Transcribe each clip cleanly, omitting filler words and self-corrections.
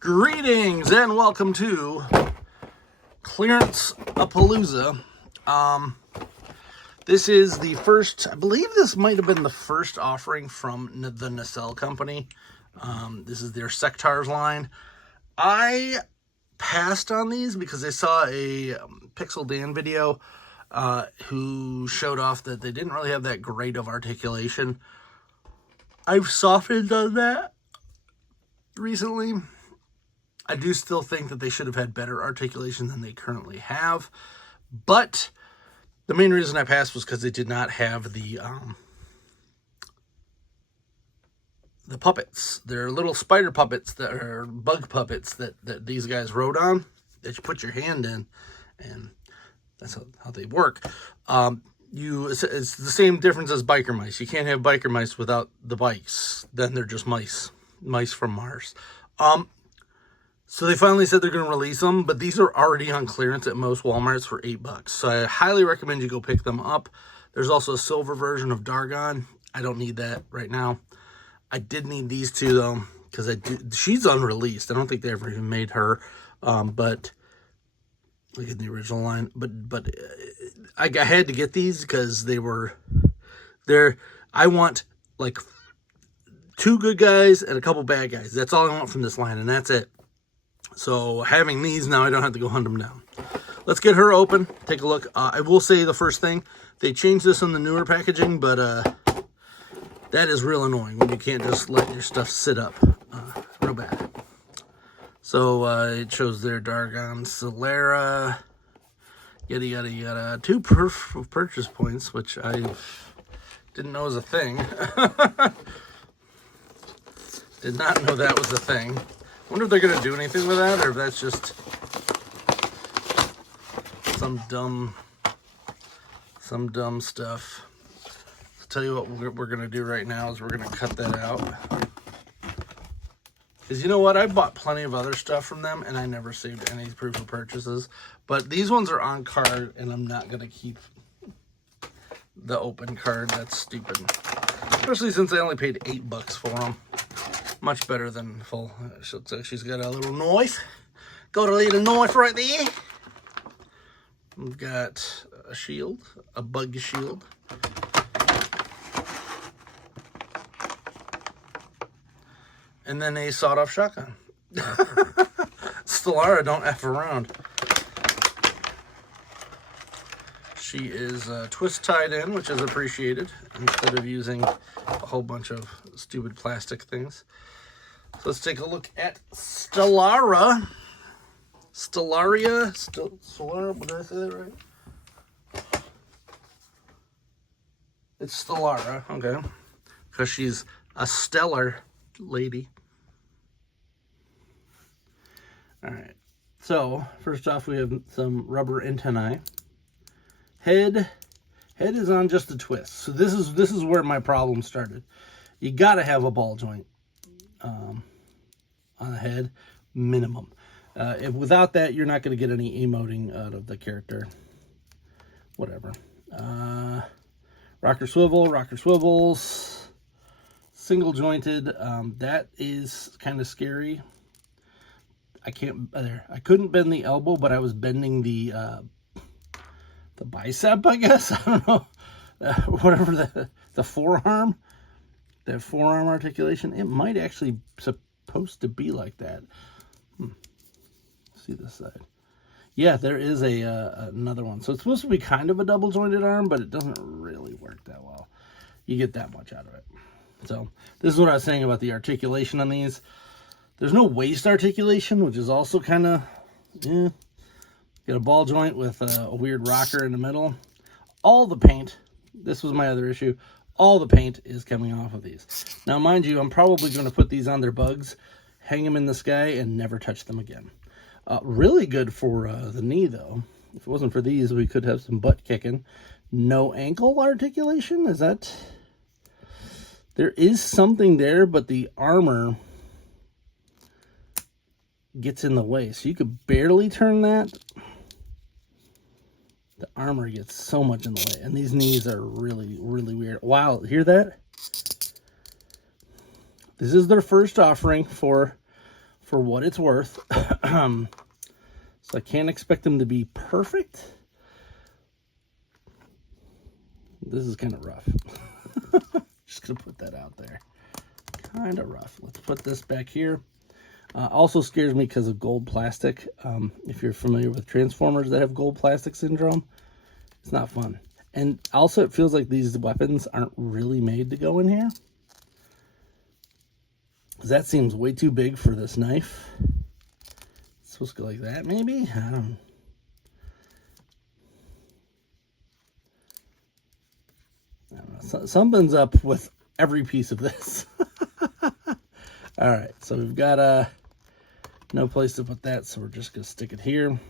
Greetings and welcome to Clearance-A-Palooza. This is the first, I believe this might have been the first offering from the Nacelle company. This is their Sectars line. I passed on these because I saw a Pixel Dan video who showed off that they didn't really have that great of articulation. I've softened on that recently. I do still think that they should have had better articulation than they currently have. But the main reason I passed was because they did not have the puppets. They're little spider puppets that are bug puppets that these guys rode on, that you put your hand in, and that's how they work. It's the same difference as biker mice. You can't have biker mice without the bikes. Then they're just mice from Mars. So they finally said they're going to release them, but these are already on clearance at most Walmarts for $8. So I highly recommend you go pick them up. There's also a silver version of Dargon. I don't need that right now. I did need these two though, because she's unreleased. I don't think they ever even made her. But look at the original line. But I had to get these because I want like 2 good guys and a couple bad guys. That's all I want from this line, and that's it. So having these now, I don't have to go hunt them down. Let's get her open, take a look. I will say the first thing, they changed this on the newer packaging, but that is real annoying when you can't just let your stuff sit up. Real bad. So it shows their Dargon, Solera, yada yada yada. 2 purchase points, which I didn't know was a thing. Did not know that was a thing. I wonder if they're going to do anything with that, or if that's just some dumb stuff. I'll tell you what we're going to do right now is we're going to cut that out. Because you know what? I bought plenty of other stuff from them, and I never saved any proof of purchases. But these ones are on card, and I'm not going to keep the open card. That's stupid. Especially since I only paid $8 for them. Much better than full. She's got a little knife. Got a little knife right there. We've got a shield, a bug shield. And then a sawed-off shotgun. Stellara, don't F around. She is twist tied in, which is appreciated, instead of using a whole bunch of stupid plastic things. So let's take a look at Stellara. Stellaria? Stellara? Did I say that right? It's Stellara, okay. Because she's a stellar lady. Alright. So, first off, we have some rubber antennae. Head is on just a twist. So this is where my problem started. You gotta have a ball joint on the head, minimum. Without that, you're not gonna get any emoting out of the character. Whatever. Rocker swivels, single jointed. That is kind of scary. I couldn't bend the elbow, but I was bending the bicep, I guess. I don't know. Whatever the forearm. That forearm articulation. It might actually supposed to be like that. See this side. Yeah, there is another one. So it's supposed to be kind of a double jointed arm, but it doesn't really work that well. You get that much out of it. So this is what I was saying about the articulation on these. There's no waist articulation, which is also kind of, Got a ball joint with a weird rocker in the middle. All the paint, this was my other issue, all the paint is coming off of these. Now, mind you, I'm probably going to put these on their bugs, hang them in the sky, and never touch them again. Really good for the knee, though. If it wasn't for these, we could have some butt kicking. No ankle articulation? Is that... There is something there, but the armor gets in the way. So you could barely turn that. The armor gets so much in the way. And these knees are really, really weird. Wow, hear that? This is their first offering for for what it's worth. So I can't expect them to be perfect. This is kind of rough. Just gonna put that out there. Kind of rough. Let's put this back here. Also scares me because of gold plastic. If you're familiar with Transformers that have gold plastic syndrome, it's not fun. And also it feels like these weapons aren't really made to go in here. That seems way too big for this knife. It's supposed to go like that, maybe? I don't know. Something's up with every piece of this. All right, so we've got no place to put that, so we're just going to stick it here.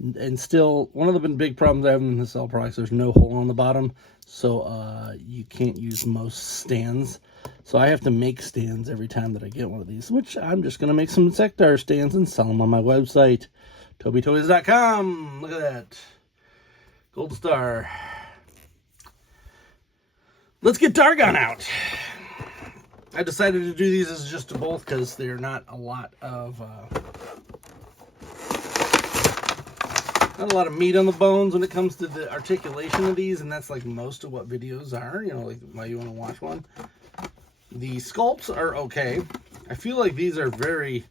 And still, one of the big problems I have in the Nacelle products, there's no hole on the bottom, so you can't use most stands. So I have to make stands every time that I get one of these, which I'm just going to make some Sectar stands and sell them on my website, tobytoys.com. Look at that. Gold star. Let's get Dargon out. I decided to do these as just a both because they're not a lot of meat on the bones when it comes to the articulation of these, and that's like most of what videos are, you know, like why you want to watch one. The sculpts are okay. I feel like these are very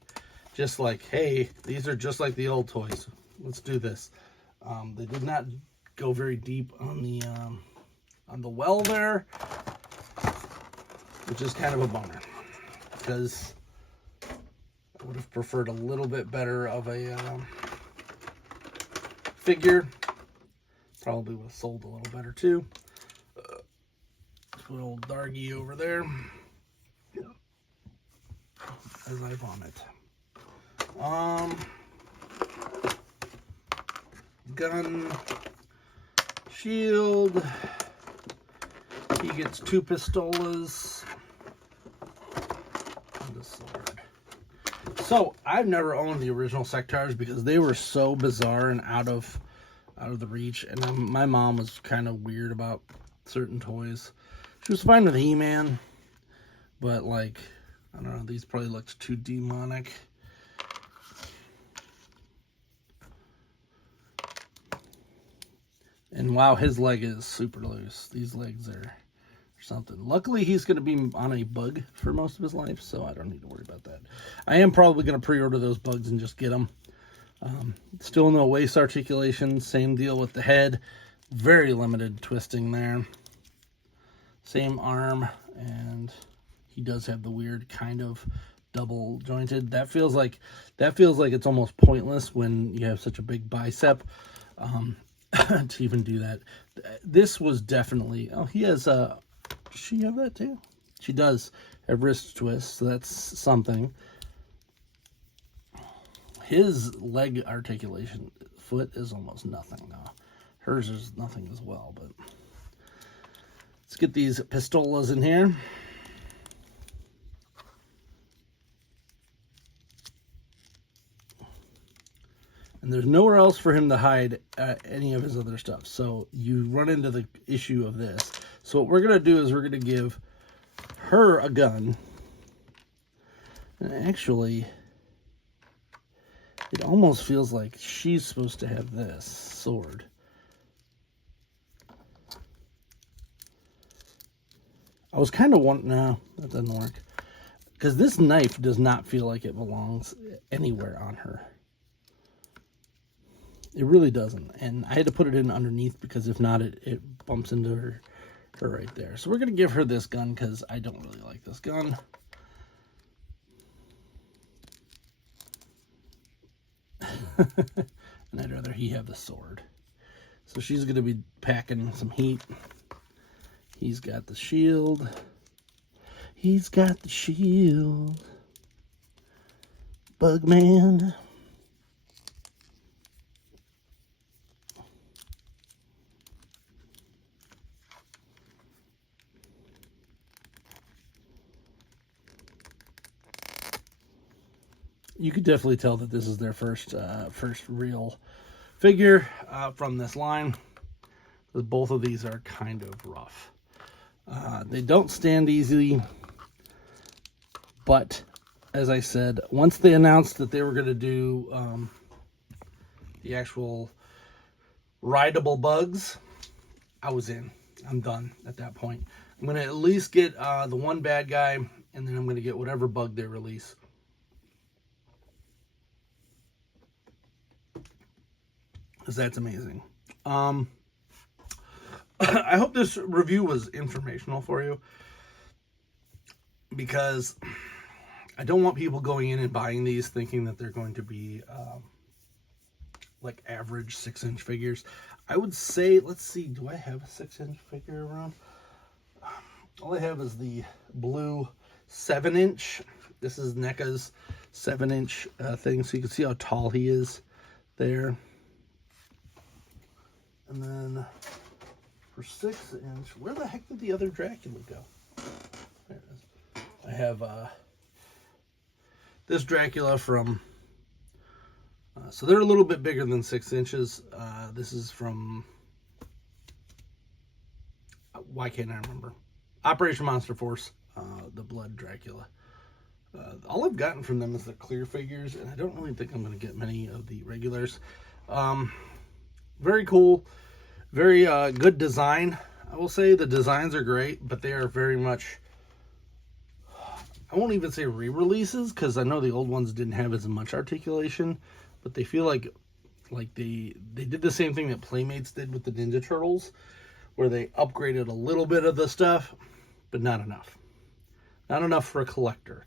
just like, hey, these are just like the old toys. Let's do this. They did not go very deep on the well there, which is kind of a bummer because I would have preferred a little bit better of a figure. Probably would have sold a little better too. Put old Dargy over there as I vomit. Gun, shield. He gets 2 pistolas and a sword. So I've never owned the original Sectars because they were so bizarre and out of the reach. And my mom was kind of weird about certain toys. She was fine with He-Man, but like, I don't know, these probably looked too demonic. And wow, his leg is super loose. These legs are something. Luckily, he's going to be on a bug for most of his life, so I don't need to worry about that. I am probably going to pre-order those bugs and just get them. Still no waist articulation. Same deal with the head. Very limited twisting there. Same arm, and he does have the weird kind of double jointed. That feels like it's almost pointless when you have such a big bicep to even do that. This was definitely, oh, he has does she have that too? She does have wrist twists, so that's something. His leg articulation, foot is almost nothing now. Hers is nothing as well, but let's get these pistolas in here. And there's nowhere else for him to hide any of his other stuff. So you run into the issue of this. So what we're going to do is we're going to give her a gun. And actually, it almost feels like she's supposed to have this sword. I was kind of wanting, no, that doesn't work. Because this knife does not feel like it belongs anywhere on her. It really doesn't. And I had to put it in underneath because if not, it bumps into her right there. So we're going to give her this gun because I don't really like this gun. And I'd rather he have the sword. So she's going to be packing some heat. He's got the shield. He's got the shield. Bugman. You could definitely tell that this is their first real figure from this line. Both of these are kind of rough. They don't stand easily, but as I said, once they announced that they were going to do the actual rideable bugs, I was in. I'm done at that point. I'm going to at least get the one bad guy, and then I'm going to get whatever bug they release. Because that's amazing. I hope this review was informational for you, because I don't want people going in and buying these thinking that they're going to be like average 6-inch figures. I would say, let's see, do I have a 6-inch figure around? All I have is the blue 7-inch. This is NECA's 7-inch thing, so you can see how tall he is there. And then for 6-inch, where the heck did the other Dracula go? There it is. I have this Dracula from, so they're a little bit bigger than 6 inches. This is from, why can't I remember? Operation Monster Force, the Blood Dracula. All I've gotten from them is the clear figures, and I don't really think I'm going to get many of the regulars. Very cool, very good design. I will say the designs are great, but they are very much, I won't even say re-releases, because I know the old ones didn't have as much articulation, but they feel like they did the same thing that Playmates did with the Ninja Turtles, where they upgraded a little bit of the stuff, but not enough. Not enough for a collector.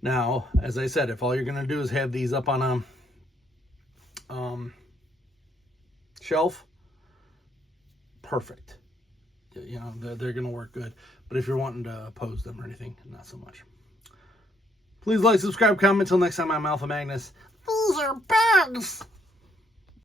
Now, as I said, if all you're going to do is have these up on a shelf, perfect. You know, they're going to work good. But if you're wanting to pose them or anything, not so much. Please like, subscribe, comment. Until next time, I'm Alpha Magnus. These are bugs!